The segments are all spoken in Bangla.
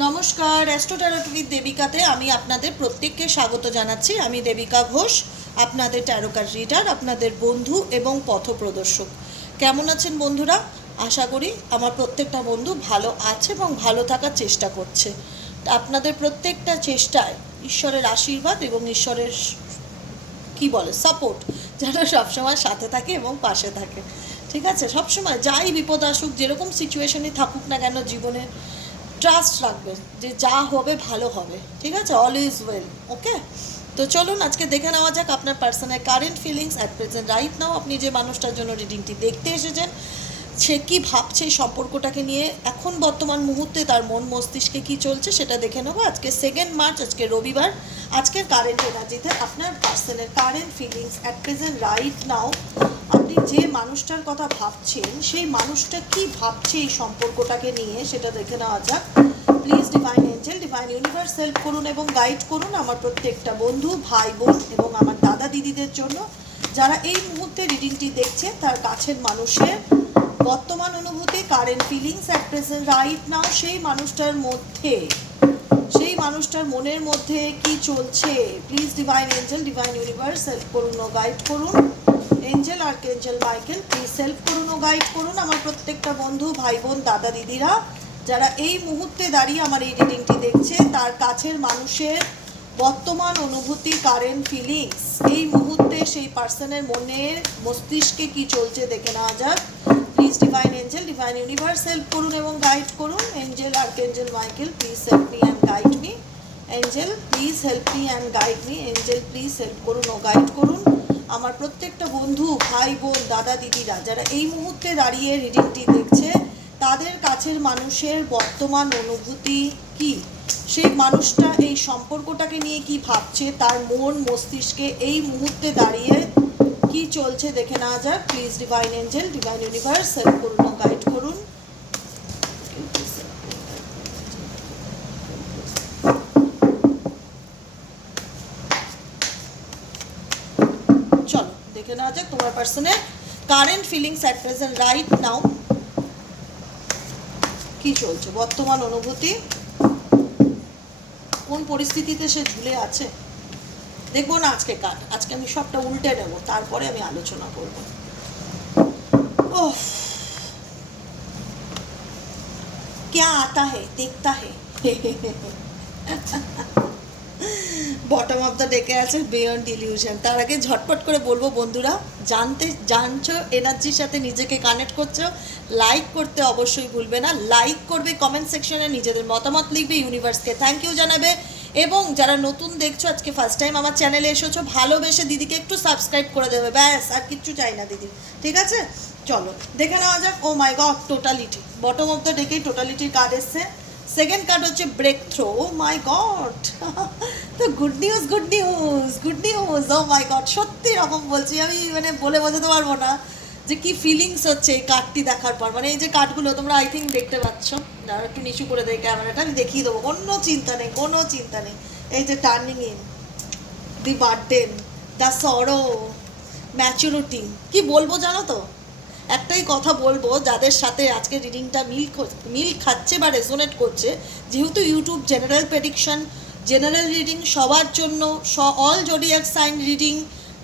নমস্কার অ্যাস্ট্রোট্যারোটুরির দেবিকাতে আমি আপনাদের প্রত্যেককে স্বাগত জানাচ্ছি। আমি দেবিকা ঘোষ, আপনাদের ট্যারোকার রিডার আপনাদের বন্ধু এবং পথপ্রদর্শক। কেমন আছেন বন্ধুরা? আশা করি আমার প্রত্যেকটা বন্ধু ভালো আছে এবং ভালো থাকার চেষ্টা করছে। আপনাদের প্রত্যেকটা চেষ্টায় ঈশ্বরের আশীর্বাদ এবং ঈশ্বরের কি বলে সাপোর্ট যেন সবসময় সাথে থাকে এবং পাশে থাকে। ঠিক আছে? সবসময় যাই বিপদ আসুক, যেরকম সিচুয়েশনে থাকুক না কেন জীবনে ট্রাস্ট রাখবেন যে যা হবে, ভালো হবে। ঠিক আছে? অল ইজ ওয়েল ওকে তো চলুন আজকে দেখে নেওয়া যাক আপনার personal current feelings at present right now আপনি যে মানুষটার জন্য রিডিংটি দেখতে এসেছেন, সে কী ভাবছে সম্পর্কটাকে নিয়ে? এখন বর্তমান মুহূর্তে তার মন মস্তিষ্কে কী চলছে সেটা দেখে নেব। আজকে সেকেন্ড মার্চ আজকে রবিবার, আজকের কারেন্ট এনার্জিতে আপনার পার্সনের current feelings at present right now আপনি যে মানুষটার কথা ভাবছেন, সেই মানুষটা কি ভাবছে এই সম্পর্কটাকে নিয়ে? সেটা দেখে নেওয়া যাক। Please divine angel divine universe help করুন এবং গাইড করুন আমার প্রত্যেকটা বন্ধু, ভাই, বোন এবং আমার দাদা দিদিদের জন্য। যারা এই মুহূর্তে রিডিংটি দেখছে, তার কাছের মানুষের বর্তমান অনুভূতি current feelings at present right now সেই মানুষটার মধ্যে, সেই মানুষটার মনের মধ্যে কি চলছে? Please divine angel divine universe help করুন ও গাইড করুন। এঞ্জেল আর এঞ্জেল মাইকেল প্লিজ হেল্প করুন ও গাইড করুন আমার প্রত্যেকটা বন্ধু, ভাই বোন, দাদা দিদিরা, যারা এই মুহূর্তে দাঁড়িয়ে আমার এই রিডিংটি দেখছে, তার কাছের মানুষের বর্তমান অনুভূতি কারেন্ট ফিলিংস এই মুহূর্তে সেই পার্সনের মনের মস্তিষ্কে কি চলছে দেখে নেওয়া যাক। Please divine angel divine universe help করুন এবং গাইড করুন। Angel R angel Michael please help me and guide me angel please help me and guide me angel please help করুন ও গাইড করুন। আমার প্রত্যেকটা বন্ধু, ভাই বোন, দাদা, দিদিরা যারা এই মুহূর্তে দাঁড়িয়ে রিডিংটি দেখছে, তাদের কাছের মানুষের বর্তমান অনুভূতি কি? সেই মানুষটা এই সম্পর্কটাকে নিয়ে কি ভাবছে? তার মন, মস্তিষ্কে এই মুহূর্তে দাঁড়িয়ে কি চলছে? দেখে নেওয়া যাক। Please divine angel divine universe help করুন গাইড করুন চলো দেখে নেওয়া যাক তোমার পার্সনের current feelings at present right now কি চলছে বর্তমান অনুভূতি কোন পরিস্থিতিতে সে ঝুলে আছে দেখবো না আজকে কাট আজকে আমি সবটা উল্টে নেব তারপরে আমি আলোচনা করব ওহ क्या आता है देखता है বটম অফ দ্য ডেকে আছে বিয়ন্ড ডিলিউশন তার আগে ঝটপট করে বলব বন্ধুরা, জানতে, জানছো এনার্জির সাথে নিজেকে কানেক্ট করছ লাইক করতে অবশ্যই ভুলবে না। লাইক করবে কমেন্ট সেকশনে নিজেদের মতামত লিখবে ইউনিভার্সকে থ্যাংক ইউ জানাবে। এবং যারা নতুন দেখছ, আজকে ফার্স্ট টাইম আমার চ্যানেলে এসেছ, ভালোবেসে দিদিকে একটু সাবস্ক্রাইব করে দেবে। ব্যাস, আর কিচ্ছু চাই না দিদি ঠিক আছে? চলো, দেখে নেওয়া যাক। ও my god totality bottom of the ডেকেই টোটালিটির কার্ড এসছে। সেকেন্ড কার্ড হচ্ছে breakthrough oh my god তো good news good news good news oh my god সত্যি রকম বলছি। আমি মানে বলে বোঝাতে পারব না যে কি ফিলিংস হচ্ছে এই কার্ডটি দেখার পর। মানে এই যে কার্ডগুলো তোমরা আই থিঙ্ক দেখতে পাচ্ছ। একটু নিচু করে দেয় ক্যামেরাটা, আমি দেখিয়ে দেবো। কোনো চিন্তা নেই, কোনো চিন্তা নেই। এই যে turning in the burden the sorrow maturity কি বলব জানো তো? একটাই কথা বলব, যাদের সাথে আজকে রিডিংটা মিল মিল খাচ্ছে বা রেজোনেট করছে, যেহেতু YouTube general prediction general reading সবার জন্য, so all zodiac sign reading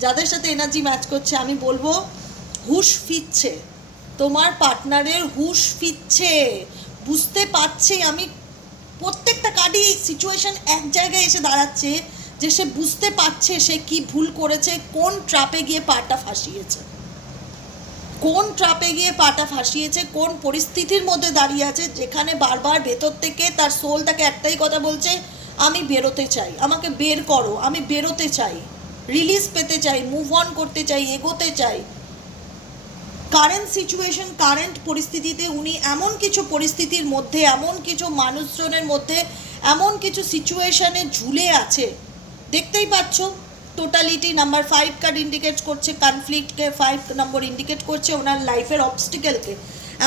যাদের সাথে এনার্জি ম্যাচ করছে, আমি বলব, হুশ ফিরছে। তোমার পার্টনারের হুশ ফিরছে। বুঝতে পারছে আমি প্রত্যেকটা কার্ডই সিচুয়েশন এক জায়গায় এসে দাঁড়াচ্ছে, যে সে বুঝতে পারছে সে কি ভুল করেছে, কোন ট্রাপে গিয়ে পাটা ফাঁসিয়েছে। কোন ট্রাপে গিয়ে পাটা ফাঁসিয়েছে, কোন পরিস্থিতির মধ্যে দাঁড়িয়ে আছে, যেখানে বারবার ভেতর থেকে তার সোল তাকে একটাই কথা বলছে আমি বেরোতে চাই, আমাকে বের করো, আমি বেরোতে চাই রিলিজ পেতে চাই মুভ অন করতে চাই, এগোতে চাই। কারেন্ট সিচুয়েশন কারেন্ট পরিস্থিতিতে উনি এমন কিছু পরিস্থিতির মধ্যে, এমন কিছু মানুষজনের মধ্যে, এমন কিছু সিচুয়েশানে ঝুলে আছে। দেখতেই পাচ্ছ totality number five card indicate করছে কনফ্লিক্টকে ফাইভ নম্বর ইন্ডিকেট করছে ওনার লাইফের অবস্টিকেলকে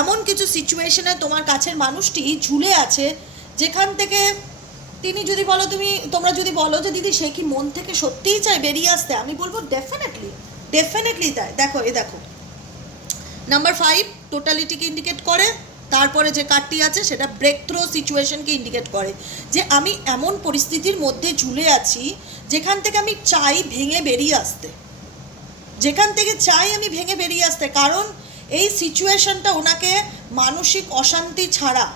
এমন কিছু সিচুয়েশনে তোমার কাছের মানুষটি ঝুলে আছে, যেখান থেকে তিনি যদি বলো, তুমি, তোমরা যদি বলো যে, দিদি, সে কি মন থেকে সত্যিই চায় বেরিয়ে আসতে? আমি বলব ডেফিনেটলি ডেফিনেটলি তাই। দেখো এ দেখো। নাম্বার ফাইভ টোটালিটিকে ইন্ডিকেট করে, তারপরে যে কার্ডটি আছে, সেটা ব্রেক থ্রো সিচুয়েশনকে ইন্ডিকেট করে। যে আমি এমন পরিস্থিতির মধ্যে ঝুলে আছি, যেখান থেকে আমি চাই ভেঙে বেরিয়ে আসতে। যেখান থেকে চাই আমি ভেঙে বেরিয়ে আসতে। কারণ, এই সিচুয়েশনটা ওনাকে মানসিক অশান্তি ছাড়া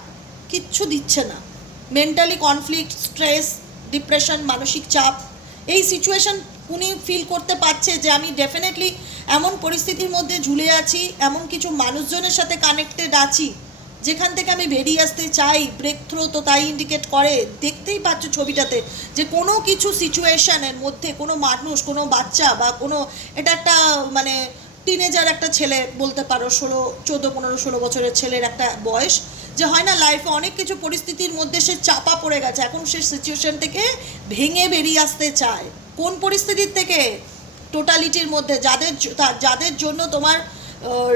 কিচ্ছু দিচ্ছে না। মেন্টালি কনফ্লিক্ট স্ট্রেস ডিপ্রেশন মানসিক চাপ, এই সিচুয়েশন উনি ফিল করতে পারছে যে আমি ডেফিনেটলি এমন পরিস্থিতির মধ্যে ঝুলে আছি, এমন কিছু মানুষজনের সাথে কানেক্টেড আছি, যেখান থেকে আমি বেরিয়ে আসতে চাই ব্রেক থ্রো তো তাই ইন্ডিকেট করে, দেখতেই পাচ্ছ ছবিটাতে যে কোনো কিছু সিচুয়েশানের মধ্যে কোনো মানুষ, কোনো বাচ্চা বা কোনো, এটা একটা মানে টিনেজার একটা ছেলে বলতে পারো, ষোলো, চোদ্দ, পনেরো, ষোলো বছরের ছেলের একটা বয়স যে হয় না লাইফে অনেক কিছু পরিস্থিতির মধ্যে সে চাপা পড়ে গেছে। এখন সে সিচুয়েশন থেকে ভেঙে বেরিয়ে আসতে চায়। কোন পরিস্থিতির থেকে? টোটালিটির মধ্যে। যাদের যাদের জন্য তোমার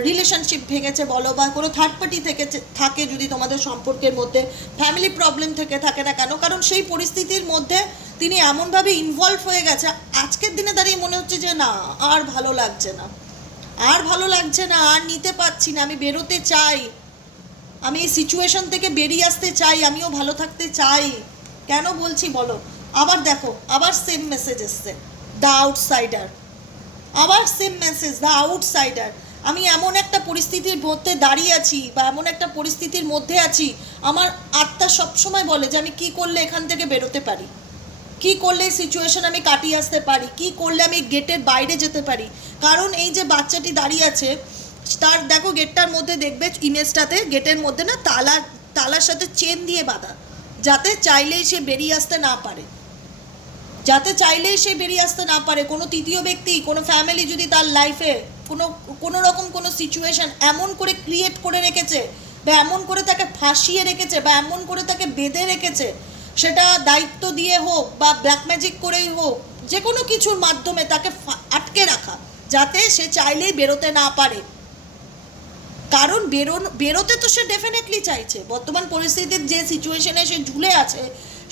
রিলেশনশিপ ভেঙেছে বলো বা কোনো থার্ড পার্টি থেকে থাকে যদি তোমাদের সম্পর্কের মধ্যে ফ্যামিলি প্রবলেম থেকে থাকে না কেন? কারণ সেই পরিস্থিতির মধ্যে তিনি এমনভাবে ইনভলভ হয়ে গেছে, আজকের দিনে দাঁড়িয়ে মনে হচ্ছে যে না, আর ভালো লাগছে না। আর ভালো লাগছে না, আর নিতে পারছি না, আমি বেরোতে চাই। আমি এই সিচুয়েশন থেকে বেরিয়ে আসতে চাই, আমিও ভালো থাকতে চাই। কেন বলছি বলো? আবার দেখো, আবার সেম মেসেজ এসছে। দ্য আউটসাইডার আবার সেম মেসেজ দ্য আউটসাইডার আমি এমন একটা পরিস্থিতির মধ্যে দাঁড়িয়ে আছি বা এমন একটা পরিস্থিতির মধ্যে আছি, আমার আত্মা সবসময় বলে যে আমি কি করলে এখান থেকে বেরোতে পারি? কি করলে এই সিচুয়েশন আমি কাটিয়ে আসতে পারি? কি করলে আমি গেটের বাইরে যেতে পারি? কারণ এই যে বাচ্চাটি দাঁড়িয়ে আছে তার দেখো গেটটার মধ্যে দেখবে ইমেজটাতে গেটের মধ্যে না তালা, তালার সাথে চেন দিয়ে বাঁধা, যাতে চাইলেই সে বেরিয়ে আসতে না পারে। যাতে চাইলেই সে বেরিয়ে আসতে না পারে, কোনো তৃতীয় ব্যক্তি, কোনো ফ্যামিলি যদি তার লাইফে কোনো কোনো রকম কোনো সিচুয়েশন এমন করে ক্রিয়েট করে রেখেছে, বা এমন করে তাকে ফাঁসিয়ে রেখেছে, বা এমন করে তাকে বেঁধে রেখেছে, সেটা দায়িত্ব দিয়ে হোক, বা ব্ল্যাক ম্যাজিক করেই হোক যে কোনো কিছুর মাধ্যমে তাকে আটকে রাখা, যাতে সে চাইলেই বেরোতে না পারে। কারণ বেরোন, বেরোতে তো সে ডেফিনেটলি চাইছে। বর্তমান পরিস্থিতির যে সিচুয়েশনে সে ঝুলে আছে,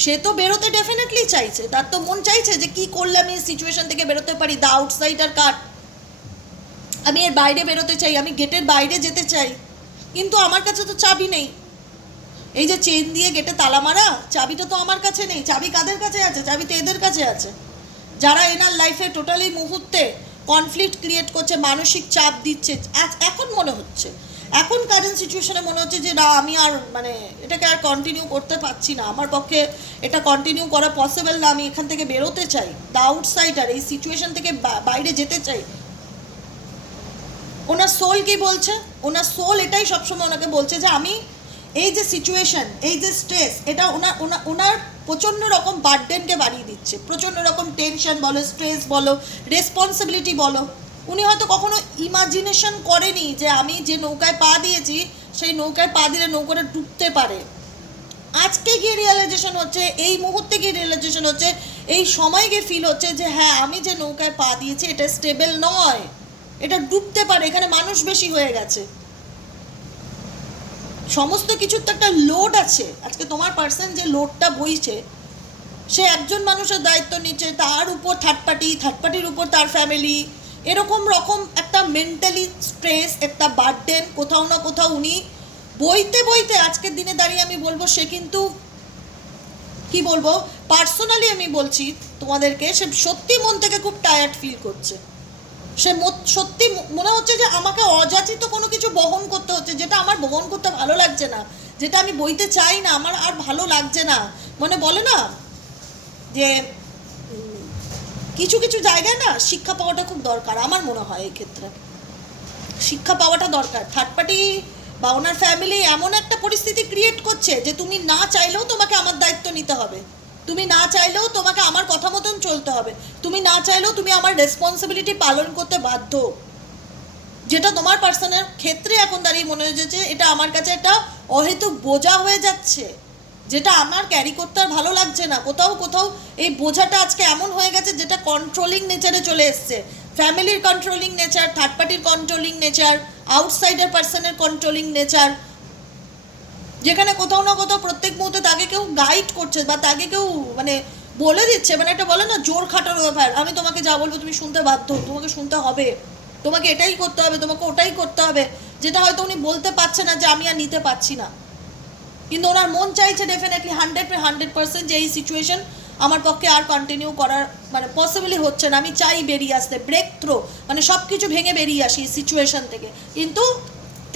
সে তো বেরোতে ডেফিনেটলি চাইছে। তার তো মন চাইছে যে কি করলে আমি এই সিচুয়েশন থেকে বেরোতে পারি দ্য আউটসাইডার কার্ড আমি এর বাইরে বেরোতে চাই, আমি গেটের বাইরে যেতে চাই। কিন্তু আমার কাছে তো চাবি নেই। এই যে চেন দিয়ে গেটে তালা মারা, চাবিটা তো আমার কাছে নেই। চাবি কাদের কাছে আছে? চাবি তো এদের কাছে আছে। যারা এনার লাইফে টোটালি মুহূর্তে কনফ্লিক্ট ক্রিয়েট করছে, মানসিক চাপ দিচ্ছে এখন মনে হচ্ছে। এখন কারেন্ট সিচুয়েশনে মনে হচ্ছে যে না, আমি আর মানে এটাকে আর কন্টিনিউ করতে পারছি না। আমার পক্ষে এটা কন্টিনিউ করা পসিবল না, আমি এখান থেকে বেরোতে চাই। দ্য আউটসাইডার এই সিচুয়েশন থেকে বাইরে যেতে চাই। ওনার সোল কি বলছে? ওনার সোল এটাই সবসময় ওনাকে বলছে যে আমি এই যে সিচুয়েশন এই যে স্ট্রেস এটা ওনার ওনার ওনার প্রচণ্ড রকম বার্ডেনকে বাড়িয়ে দিচ্ছে। প্রচণ্ড রকম টেনশন বলো স্ট্রেস বলো রেসপন্সিবিলিটি বলো। উনি হয়তো কখনো ইমাজিনেশন করেনি যে আমি যে নৌকায় পা দিয়েছি, সেই নৌকায় পা দিলে নৌকাটা ডুবতে পারে। আজকে গিয়ে রিয়েলাইজেশন হচ্ছে, এই মুহূর্তে গিয়ে রিয়েলাইজেশন হচ্ছে, এই সময় গিয়ে ফিল হচ্ছে যে হ্যাঁ আমি যে নৌকায় পা দিয়েছি, এটা স্টেবল নয়। এটা ডুবতে পারে, এখানে মানুষ বেশি হয়ে গেছে। সমস্ত কিছুর তো একটা লোড আছে। আজকে তোমার পার্সন যে লোডটা বইছে, সে একজন মানুষের দায়িত্ব নিচ্ছে, তার উপর থার্ড পার্টি থার্ড পার্টির উপর তার ফ্যামিলি এরকম রকম একটা মেন্টালি স্ট্রেস একটা বার্ডেন কোথাও না কোথাও উনি বইতে বইতে আজকের দিনে দাঁড়িয়ে আমি বলব, সে কিন্তু কি বলব পার্সোনালি আমি বলছি তোমাদেরকে, সে সত্যি মন থেকে খুব টায়ার্ড ফিল করছে। সে সত্যি মনে হচ্ছে যে আমাকে অযাচিত কোনো কিছু বহন করতে হচ্ছে, যেটা আমার বহন করতে ভালো লাগছে না, যেটা আমি বইতে চাই না, আমার আর ভালো লাগছে না। মানে বলে না যে কিছু কিছু জায়গায় না শিক্ষা পাওয়াটা খুব দরকার, আমার মনে হয় ক্ষেত্রে। শিক্ষা পাওয়াটা দরকার। থার্ড পার্টি বা ওনার ফ্যামিলি এমন একটা পরিস্থিতি ক্রিয়েট করছে যে তুমি না চাইলেও তোমাকে আমার দায়িত্ব নিতে হবে। তুমি না চাইলেও তোমাকে আমার কথা মতন চলতে হবে। তুমি না চাইলেও তুমি আমার রেসপন্সিবিলিটি পালন করতে বাধ্য। যেটা তোমার পার্সনের ক্ষেত্রে এখন দাঁড়িয়ে মনে হয়েছে এটা আমার কাছে একটা অহেতুক বোঝা হয়ে যাচ্ছে। যেটা আমার ক্যারি করতে আর ভালো লাগছে না। কোথাও কোথাও এই বোঝাটা আজকে এমন হয়ে গেছে যেটা কন্ট্রোলিং নেচারে চলে এসছে। ফ্যামিলির কন্ট্রোলিং নেচার থার্ড পার্টির কন্ট্রোলিং নেচার আউটসাইডার পার্সনের কন্ট্রোলিং নেচার যেখানে কোথাও না কোথাও প্রত্যেক মুহূর্তে তাকে কেউ গাইড করছে বা তাকে কেউ মানে বলে দিচ্ছে। মানে একটা বলে না, জোর খাটানো ব্যাপার। আমি তোমাকে যা বলব তুমি শুনতে বাধ্য। তোমাকে শুনতে হবে। তোমাকে এটাই করতে হবে, তোমাকে ওটাই করতে হবে। যেটা হয়তো উনি বলতে পারছে না যে আমি আর নিতে পারছি না। কিন্তু ওনার মন চাইছে ডেফিনেটলি হান্ড্রেড হান্ড্রেড পার্সেন্ট যে এই সিচুয়েশন আমার পক্ষে আর কন্টিনিউ করার মানে পসিবলি হচ্ছে না। আমি চাই বেরিয়ে আসতে ব্রেক থ্রো মানে সব কিছু ভেঙে বেরিয়ে আসি সিচুয়েশন থেকে। কিন্তু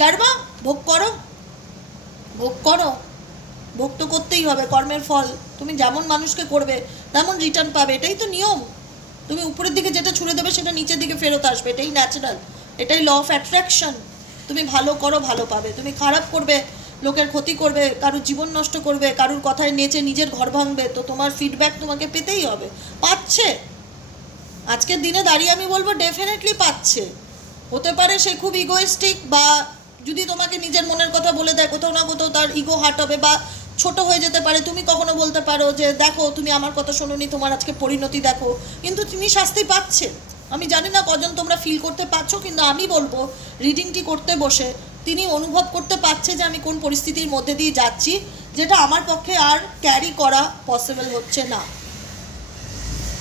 কারবা, ভোগ করো। ভোগ করো। ভোগ তো করতেই হবে, কর্মের ফল। তুমি যেমন মানুষকে করবে, তেমন রিটার্ন পাবে। এটাই তো নিয়ম। তুমি উপরের দিকে যেটা ছুড়ে দেবে, সেটা নিচের দিকে ফেরত আসবে। এটাই ন্যাচারাল এটাই ল অফ অ্যাট্রাকশন তুমি ভালো করো, ভালো পাবে। তুমি খারাপ করবে লোকের ক্ষতি করবে, কারুর জীবন নষ্ট করবে, কারুর কথায় নেচে নিজের ঘর ভাঙবে, তো তোমার ফিডব্যাক তোমাকে পেতেই হবে। পাচ্ছে। আজকের দিনে দাঁড়িয়ে আমি বলব ডেফিনেটলি পাচ্ছে। হতে পারে সে খুব ইগোয়েস্টিক বা যদি তোমাকে নিজের মনের কথা বলে দেয়, কোথাও না কোথাও তার ইগো হার্ট হবে বা ছোট হয়ে যেতে পারে, তুমি কখনো বলতে পারো যে, দেখো, তুমি আমার কথা শোনোনি, তোমার আজকে পরিণতি দেখো। কিন্তু তিনি শাস্তি পাচ্ছে। আমি জানি না কজন তোমরা ফিল করতে পারছ, কিন্তু আমি বলব রিডিংটি করতে বসে তিনি অনুভব করতে পারছে যে আমি কোন পরিস্থিতির মধ্যে দিয়ে যাচ্ছি, যেটা আমার পক্ষে আর ক্যারি করা পসিবল হচ্ছে না।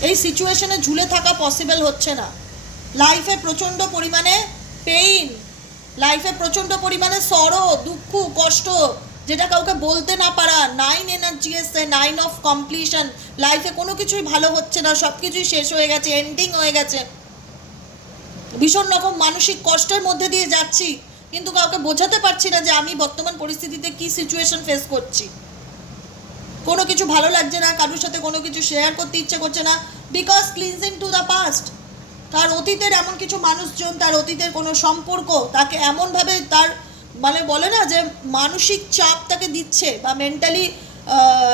এই সিচুয়েশনে ঝুলে থাকা পসিবল হচ্ছে না। লাইফে প্রচণ্ড পরিমাণে পেইন লাইফে প্রচণ্ড পরিমাণে সরো দুঃখ, কষ্ট, যেটা কাউকে বলতে না পারা নাইন এনার্জি এসছে নাইন অফ কমপ্লিশন লাইফে কোনো কিছুই ভালো হচ্ছে না সব কিছুই শেষ হয়ে গেছে এন্ডিং হয়ে গেছে। ভীষণ রকম মানসিক কষ্টের মধ্যে দিয়ে যাচ্ছি। কিন্তু কাউকে বোঝাতে পারছি না যে আমি বর্তমান পরিস্থিতিতে কি সিচুয়েশন ফেস করছি। কোনো কিছু ভালো লাগছে না, কারোর সাথে কোনো কিছু শেয়ার করতে ইচ্ছে করছে না because cleansing to the past তার অতীতের এমন কিছু মানুষজন, তার অতীতের কোনো সম্পর্ক, তাকে এমনভাবে তার মানে বলে না যে মানসিক চাপ তাকে দিচ্ছে বা মেন্টালি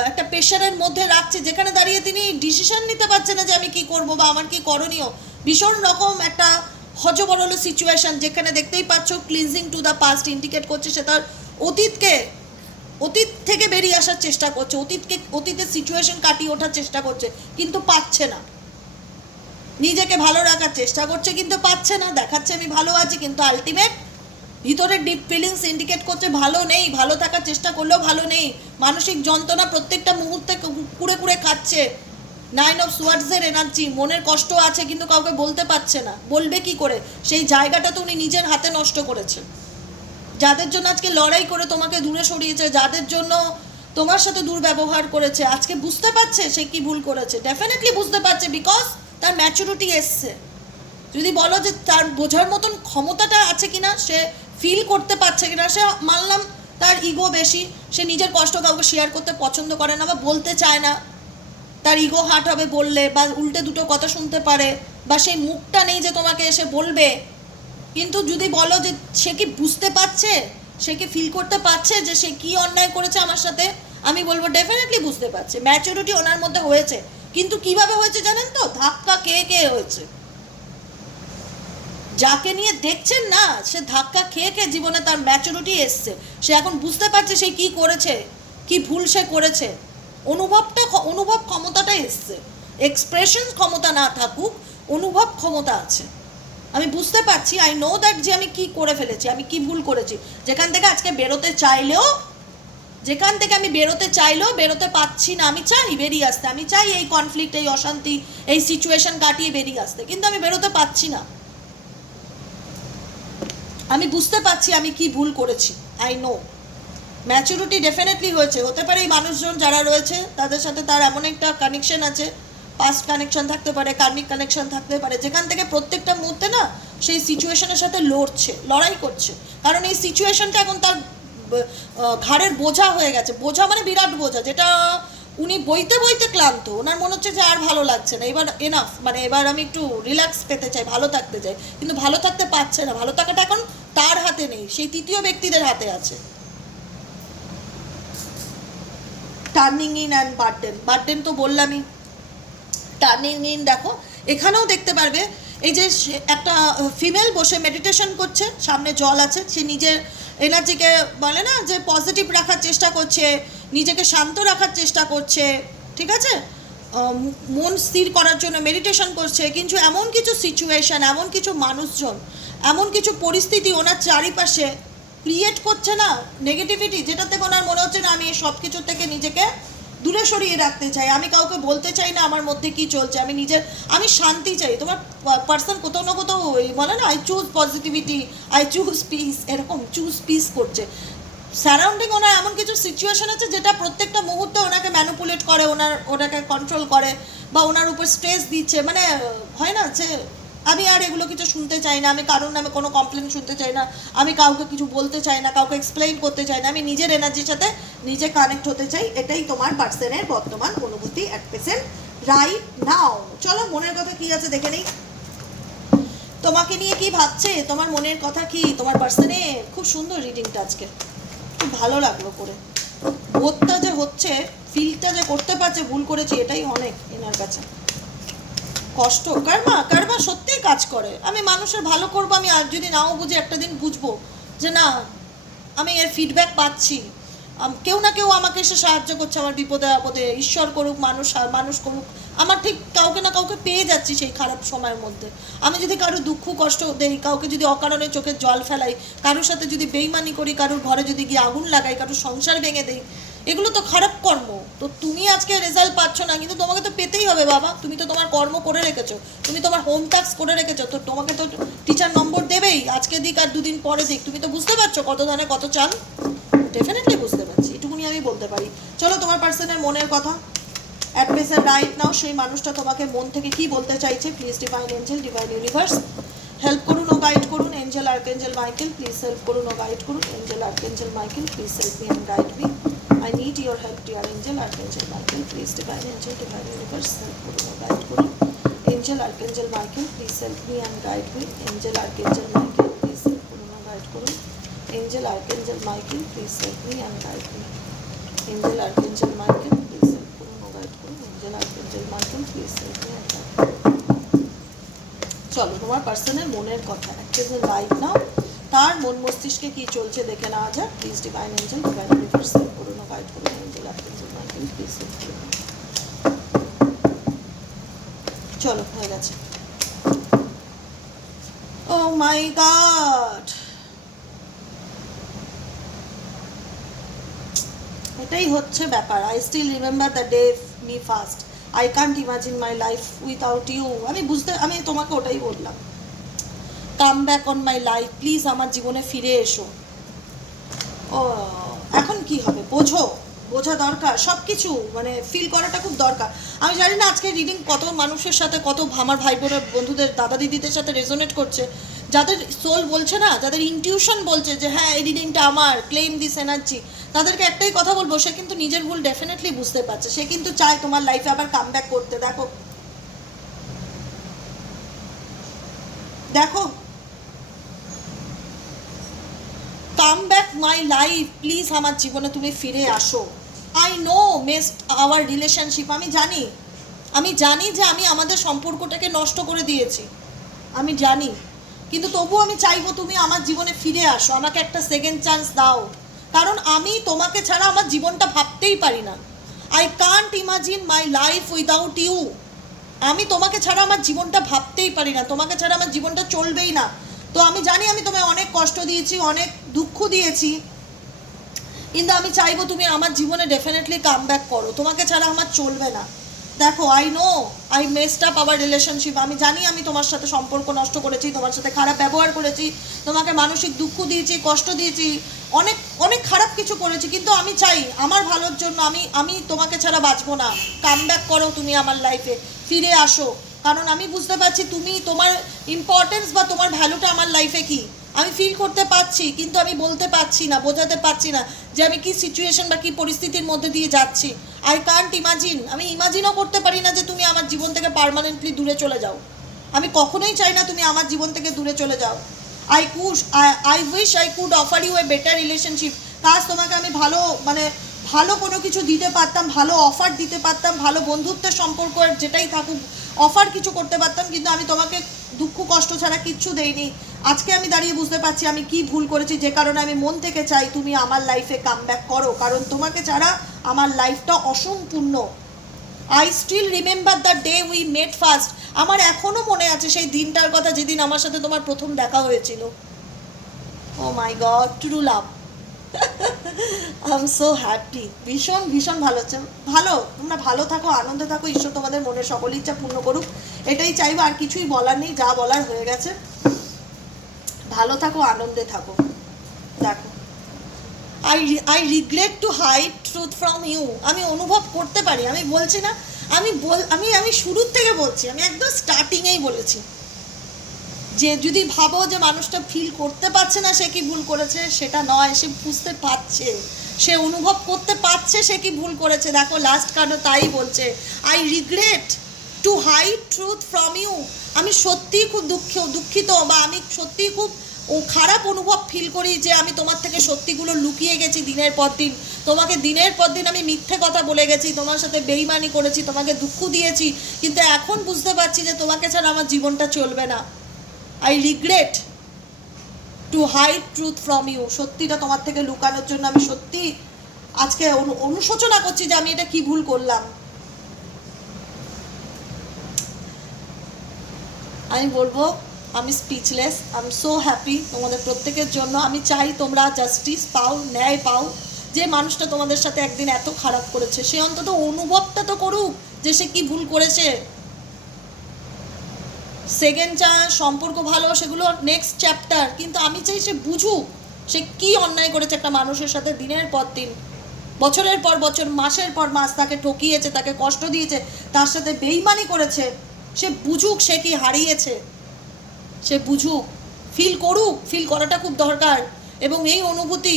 একটা প্রেশারের মধ্যে রাখছে, যেখানে দাঁড়িয়ে তিনি ডিসিশন নিতে পারছে না যে আমি কি করব বা আমার কি করণীয়। ভীষণ রকম একটা হজবরল সিচুয়েশন যেখানে দেখতেই পাচ্ছ cleansing to the past indicate করছে সে তার অতীতকে, অতীত থেকে বেরিয়ে আসার চেষ্টা করছে, অতীতকে, অতীতের সিচুয়েশন কাটিয়ে ওঠার চেষ্টা করছে, কিন্তু পাচ্ছে না। নিজেকে ভালো রাখার চেষ্টা করছে, কিন্তু পাচ্ছে না। দেখাচ্ছে আমি ভালো আছি, কিন্তু আলটিমেট ভিতরে ডিপ ফিলিংস ইন্ডিকেট করছে, ভালো নেই, ভালো থাকার চেষ্টা করলেও ভালো নেই। মানসিক যন্ত্রণা প্রত্যেকটা মুহূর্তে কুড়ে কুড়ে খাচ্ছে নাইন অফ সুয়ার্ডসের এনার্জি মনের কষ্ট আছে কিন্তু কাউকে বলতে পারছে না। বলবে কি করে? সেই জায়গাটা তো উনি নিজের হাতে নষ্ট করেছেন। যাদের জন্য আজকে লড়াই করে তোমাকে দূরে সরিয়েছে, যাদের জন্য তোমার সাথে দুর্ব্যবহার করেছে, আজকে বুঝতে পারছে সে কি ভুল করেছে। ডেফিনেটলি বুঝতে পারছে বিকজ তার ম্যাচুরিটি এসছে। যদি বলো যে তার বোঝার মতন ক্ষমতাটা আছে কিনা, সে ফিল করতে পারছে কিনা, সে মানলাম তার ইগো বেশি, সে নিজের কষ্ট কাউকে শেয়ার করতে পছন্দ করে না বা বলতে চায় না। তার ইগো হার্ট হবে বললে বা উল্টে দুটো কথা শুনতে পারে বা সেই মুখটা নেই যে তোমাকে এসে বলবে। কিন্তু যদি বলো যে সে কি বুঝতে পারছে, সে কি ফিল করতে পারছে যে সে কি অন্যায় করেছে আমার সাথে, আমি বলব ডেফিনেটলি বুঝতে পারছে। ম্যাচুরিটি ওনার মধ্যে হয়েছে। কিন্তু কীভাবে হয়েছে জানেন তো? ধাক্কা কে কে হয়েছে? যাকে নিয়ে দেখছেন না, সে ধাক্কা খেয়ে খেয়ে জীবনে তার ম্যাচুরিটি এসছে। সে এখন বুঝতে পারছে সে কি করেছে, কি ভুল সে করেছে। অনুভবটা অনুভব ক্ষমতাটা এসছে। এক্সপ্রেশন ক্ষমতা না থাকুক, অনুভব ক্ষমতা আছে। আমি বুঝতে পারছি আই নো দ্যাট যে আমি কি করে ফেলেছি, আমি কি ভুল করেছি। যেখান থেকে আজকে বেরোতে চাইলেও, যেখান থেকে আমি বেরোতে চাইলেও বেরোতে পাচ্ছি না, আমি চাই বেরিয়ে আসতে। আমি চাই এই কনফ্লিক্ট এই অশান্তি, এই সিচুয়েশন কাটিয়ে বেরিয়ে আসতে। কিন্তু আমি বেরোতে পারছি না। আমি বুঝতে পারছি আমি কি ভুল করেছি। আই নো ম্যাচুরিটি ডেফিনেটলি হয়েছে। হতে পারে এই মানুষজন যারা রয়েছে, তাদের সাথে তার এমন একটা কানেকশন আছে। পাস্ট কানেকশন থাকতে পারে কার্মিক কানেকশন থাকতে পারে। যেখান থেকে প্রত্যেকটা মুহূর্তে না সেই সিচুয়েশনের সাথে লড়ছে, লড়াই করছে। কারণ এই সিচুয়েশনটা এখন তার ঘাড়ের বোঝা হয়ে গেছে। বোঝা মানে বিরাট বোঝা, যেটা উনি বইতে বইতে ক্লান্ত। ওনার মনে হচ্ছে যে আর ভালো লাগছে না। এবার এনাফ মানে এবার আমি একটু রিল্যাক্স পেতে চাই, ভালো থাকতে চাই। কিন্তু ভালো থাকতে পারছে না। ভালো থাকাটা এখন তার হাতে নেই। সেই তৃতীয় ব্যক্তিদের হাতে আছে। Turning in and burden burden তো বললামই। টার্নিং ইন দেখো, এখানেও দেখতে পারবে, এই যে একটা ফিমেল বসে মেডিটেশন করছে, সামনে জল আছে, সে নিজের এনার্জিকে বলে না যে পজিটিভ রাখার চেষ্টা করছে, নিজেকে শান্ত রাখার চেষ্টা করছে, ঠিক আছে? মন স্থির করার জন্য মেডিটেশন করছে, কিন্তু এমন কিছু সিচুয়েশন এমন কিছু মানুষজন, এমন কিছু পরিস্থিতি ওনার চারিপাশে ক্রিয়েট করছে না নেগেটিভিটি যেটা থেকে ওনার মনে হচ্ছে না আমি এই সব কিছু থেকে নিজেকে দূরে সরিয়ে রাখতে চাই। আমি কাউকে বলতে চাই না আমার মধ্যে কি চলছে। আমি নিজের, আমি শান্তি চাই। তোমার পার্সন কোথাও না কোথাও বলে না I choose positivity I choose peace এরকম চুজ পিস করছে। সারাউন্ডিং ওনার এমন কিছু সিচুয়েশন আছে যেটা প্রত্যেকটা মুহূর্তে ওনাকে ম্যানুপুলেট করে, ওনার ওনাকে কন্ট্রোল করে বা ওনার উপর স্ট্রেস দিচ্ছে। মানে হয় না যে আমি আর এগুলো কিছু শুনতে চাই না, আমি কারোর নামে কোনো কমপ্লেন শুনতে চাই না, আমি কাউকে কিছু বলতে চাই না, কাউকে এক্সপ্লেইন করতে চাই না, আমি নিজের এনার্জির সাথে নিজে কানেক্ট হতে চাই, এটাই তোমার পার্সনের বর্তমান অনুভূতি অ্যাট প্রেসেন্ট রাইট নাও চলো, মনের কথা কি আছে দেখে নেই? তোমাকে নিয়ে কি ভাবছে? তোমার মনের কথা কি? তোমার পার্সনে খুব সুন্দর রিডিংটা আজকে। খুব ভালো লাগল করে। বোধটা যে হচ্ছে ফিলটা যে করতে পারছে, ভুল করেছি, এটাই অনেক, এনার কাছে। কষ্ট। কারমা কারমা সত্যিই কাজ করে? আমি মানুষের ভালো করব, আমি আর যদি নাও বুঝে একটা দিন বুঝব যে না, আমি এর ফিডব্যাক পাচ্ছি। কেউ না কেউ আমাকে এসে সাহায্য করছে আমার বিপদে আপদে। ঈশ্বর করুক, মানুষ মানুষ করুক। আমার ঠিক কাউকে না কাউকে পেয়ে যাচ্ছি সেই খারাপ সময়ের মধ্যে। আমি যদি কারও দুঃখ, কষ্ট দেই, কাউকে যদি অকারণে চোখে জল ফেলাই, কারোর সাথে যদি বেইমানি করি, কারোর ঘরে যদি গিয়ে আগুন লাগাই, কারোর সংসার ভেঙে দেই, এগুলো তো খারাপ কর্ম। তো তুমি আজকে রেজাল্ট পাচ্ছ না, কিন্তু তোমাকে তো পেতেই হবে বাবা। তুমি তো তোমার কর্ম করে রেখেছো, তুমি তোমার হোম টাস্ক করে রেখেছো, তো তোমাকে তো টিচার নম্বর দেবেই। আজকে দিক আর দুদিন পরে দিক। তুমি তো বুঝতে পারছ কত ধানে কত চাল? ডেফিনেটলি বুঝতে পারছি, এটুকুনি আমি বলতে পারি। চলো তোমার পার্সনের মনের কথা। প্রেসেন্ট রাইট নাও সেই মানুষটা তোমাকে মন থেকে কি বলতে চাইছে? Please divine angel divine universe help করুন, ও গাইড করুন angel archangel Michael please help করুন, ও গাইড করুন angel archangel Michael please help me and guide me I need your help dear angel archangel Michael please divine angel divine universe help করুন ও গাইড করুন angel archangel Michael please help me and guide me angel archangel Michael please help করুন ও গাইড করুন Angel Archangel Michael, please help me and guide me. Angel Archangel Michael, please help করুন ও guide করুন। Angel Archangel Michael, please help me and guide me. চলো তোমার পার্সনের মনের কথা একটা লাইট নাও তার মন মস্তিষ্কে কি চলছে দেখে নেওয়া যাক। Please divine angel divine universe help করুন গাইড করুন এঞ্জেল প্লিজ চলো, হয়ে গেছে। ও মাই গড এটাই হচ্ছে ব্যাপার। I still remember the day me first I can't imagine my life without you আমি বুঝতে আমি তোমাকে ওটাই বললাম। Come back on my life please আমার জীবনে ফিরে এসো। ও, এখন কি হবে? বোঝো। বোঝা দরকার। সব কিছু মানে ফিল করাটা খুব দরকার। আমি জানি না আজকে রিডিং কত মানুষের সাথে, কত আমার ভাই বোনের বন্ধুদের দাদা দিদিদের সাথে রেজোনেট করছে। যাদের সোল বলছে না, যাদের ইনটিউশন বলছে যে হ্যাঁ এই রিডিংটা আমার ক্লেম দিস এনার্জি তাদেরকে একটাই কথা বলব, সে কিন্তু নিজের ভুল ডেফিনেটলি বুঝতে পারছে। সে কিন্তু চায় তোমার লাইফে আবার কাম ব্যাক করতে। দেখো। দেখো come back my life please আমার জীবনে তুমি ফিরে আসো। I know messed our relationship আমি জানি। আমি জানি যে আমি আমাদের সম্পর্কটাকে নষ্ট করে দিয়েছি। আমি জানি। কিন্তু তবুও আমি চাইব তুমি আমার জীবনে ফিরে আসো। আমাকে একটা সেকেন্ড চান্স দাও। কারণ আমি তোমাকে ছাড়া আমার জীবনটা ভাবতেই পারি না। I can't imagine my life without you আমি তোমাকে ছাড়া আমার জীবনটা ভাবতেই পারি না। তোমাকে ছাড়া আমার জীবনটা চলবেই না। তো আমি জানি আমি তোমায় অনেক কষ্ট দিয়েছি, অনেক দুঃখ দিয়েছি, কিন্তু আমি চাইব তুমি আমার জীবনে ডেফিনেটলি কাম ব্যাক করো। তোমাকে ছাড়া আমার চলবে না। দেখো I know I messed up our relationship আমি জানি আমি তোমার সাথে সম্পর্ক নষ্ট করেছি, তোমার সাথে খারাপ ব্যবহার করেছি, তোমাকে মানসিক দুঃখ দিয়েছি, কষ্ট দিয়েছি, অনেক অনেক খারাপ কিছু করেছি, কিন্তু আমি চাই আমার ভালোর জন্য আমি আমি তোমাকে ছাড়া বাঁচবো না। কাম ব্যাক করো তুমি আমার লাইফে ফিরে আসো। কারণ আমি বুঝতে পারছি তুমি তোমার ইম্পর্টেন্স বা তোমার ভ্যালুটা আমার লাইফে কি? আমি ফিল করতে পারছি, কিন্তু আমি বলতে পারছি না, বোঝাতে পারছি না যে আমি কি সিচুয়েশন বা কি পরিস্থিতির মধ্যে দিয়ে যাচ্ছি। আই কান্ট ইমাজিন আমি ইমাজিনও করতে পারি না যে তুমি আমার জীবন থেকে পার্মানেন্টলি দূরে চলে যাও। আমি কখনোই চাই না তুমি আমার জীবন থেকে দূরে চলে যাও। I could I wish I could offer you a better relationship কাজ তোমাকে আমি ভালো মানে ভালো কোনো কিছু দিতে পারতাম, ভালো অফার দিতে পারতাম, ভালো বন্ধুত্বের সম্পর্ক যেটাই থাকুক অফার কিছু করতে পারতাম, কিন্তু আমি তোমাকে দুঃখ, কষ্ট ছাড়া কিচ্ছু দেইনি। আজকে আমি দাঁড়িয়ে বুঝতে পারছি আমি কি ভুল করেছি, যে কারণে আমি মন থেকে চাই তুমি আমার লাইফে কাম করো, কারণ তোমাকে ছাড়া আমার লাইফটা অসম্পূর্ণ। I still remember the day we met first আমার এখনও মনে আছে সেই দিনটার কথা যেদিন আমার সাথে তোমার প্রথম দেখা হয়েছিল। ও my god true love I am so happy ভীষণ ভীষণ ভালো ভালো, তোমরা ভালো থাকো, আনন্দে থাকো। ঈশ্বর তোমাদের মনের সকল ইচ্ছা পূর্ণ করুক। এটাই চাইব, আর কিছুই বলার নেই, যা বলার হয়ে গেছে। ভালো থাকো, আনন্দে থাকো। দেখো। I I regret to hide truth from you আমি অনুভব করতে পারি, আমি বলছি না, আমি বল, আমি আমি শুরুর থেকে বলছি, আমি একদম স্টার্টিংয়েই বলেছি। যে যদি ভাবো যে মানুষটা ফিল করতে পারছে না সে কি ভুল করেছে, সেটা নয়, সে বুঝতে পারছে। সে অনুভব করতে পারছে, সে কি ভুল করেছে। দেখো লাস্ট কার্ডও তাই বলছে I regret to hide truth from you আমি সত্যিই খুব দুঃখ, দুঃখিত বা আমি সত্যিই খুব ও খারাপ অনুভব ফিল করি যে আমি তোমার থেকে সত্যিগুলো লুকিয়ে গেছি দিনের পর দিন। তোমাকে দিনের পর দিন আমি মিথ্যে কথা বলে গেছি, তোমার সাথে বেইমানি করেছি, তোমাকে দুঃখ দিয়েছি, কিন্তু এখন বুঝতে পারছি যে তোমাকে ছাড়া আমার জীবনটা চলবে না। I regret to hide truth from you সত্যিটা তোমার থেকে লুকানোর জন্য আমি সত্যি আজকে অনু- অনুশোচনা করছি যে আমি এটা কি ভুল করলাম। আমি বলব, আমি speechless I am so happy তোমাদের প্রত্যেকের জন্য। আমি চাই তোমরা জাস্টিস পাও, ন্যায় পাও, যে মানুষটা তোমাদের সাথে একদিন এত খারাপ করেছে, সে অন্তত অনুভবটা তো করুক যে সে কি ভুল করেছে। সেকেন্ড যা সম্পর্ক ভালো, সেগুলো নেক্সট চ্যাপ্টার কিন্তু আমি চাই সে বুঝুক, সে কি অন্যায় করেছে একটা মানুষের সাথে দিনের পর দিন, বছরের পর বছর, মাসের পর মাস তাকে ঠকিয়েছে, তাকে কষ্ট দিয়েছে, তার সাথে বেইমানি করেছে। সে বুঝুক সে কি হারিয়েছে। সে বুঝুক ফিল করুক ফিল করাটা খুব দরকার। এবং এই অনুভূতি,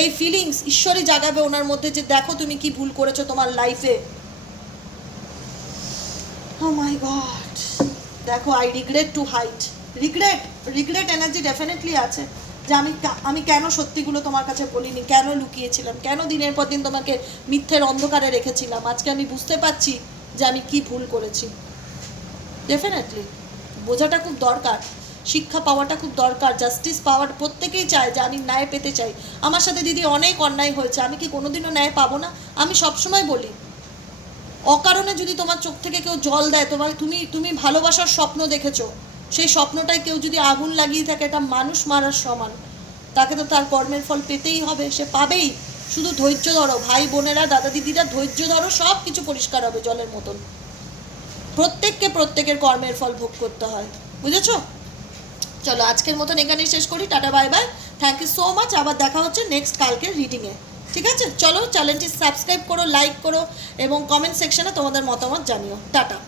এই ফিলিংস ঈশ্বরই জাগাবে ওনার মধ্যে যে দেখো তুমি কি ভুল করেছ তোমার লাইফে ও মাই গড দেখো I regret to hide regret regret energy definitely আছে যে আমি আমি কেন সত্যিগুলো তোমার কাছে বলিনি, কেন লুকিয়েছিলাম, কেন দিনের পর দিন তোমাকে মিথ্যের অন্ধকারে রেখেছিলাম? আজকে আমি বুঝতে পারছি যে আমি কি ভুল করেছি। ডেফিনেটলি বোঝাটা খুব দরকার, শিক্ষা পাওয়াটা খুব দরকার জাস্টিস পাওয়ার প্রত্যেকেই চায় যে আমি ন্যায় পেতে চাই। আমার সাথে দিদি অনেক অন্যায় হয়েছে, আমি কি কোনোদিনও ন্যায় পাবো না? আমি সবসময় বলি অকারণে যদি তোমার চোখ থেকে কেউ জল দেয়, তোমার তুমি তুমি ভালোবাসার স্বপ্ন দেখেছ। সেই স্বপ্নটায় কেউ যদি আগুন লাগিয়ে থাকে, এটা মানুষ মারার সমান। তাকে তো তার কর্মের ফল পেতেই হবে, সে পাবেই। শুধু ধৈর্য ধরো, ভাই, বোনেরা, দাদা, দিদিরা, ধৈর্য ধরো, সব কিছু পরিষ্কার হবে জলের মতন। প্রত্যেককে প্রত্যেকের কর্মের ফল ভোগ করতে হয়। বুঝেছ? চলো, আজকের মতন এখানেই শেষ করি। Tata, bye bye. Thank you so much আবার দেখা হচ্ছে নেক্সট কালকের রিডিংয়ে ঠিক আছে? চলো চ্যানেলটি সাবস্ক্রাইব করো লাইক করো এবং কমেন্ট সেকশনে তোমাদের মতামত জানিও। টাটা।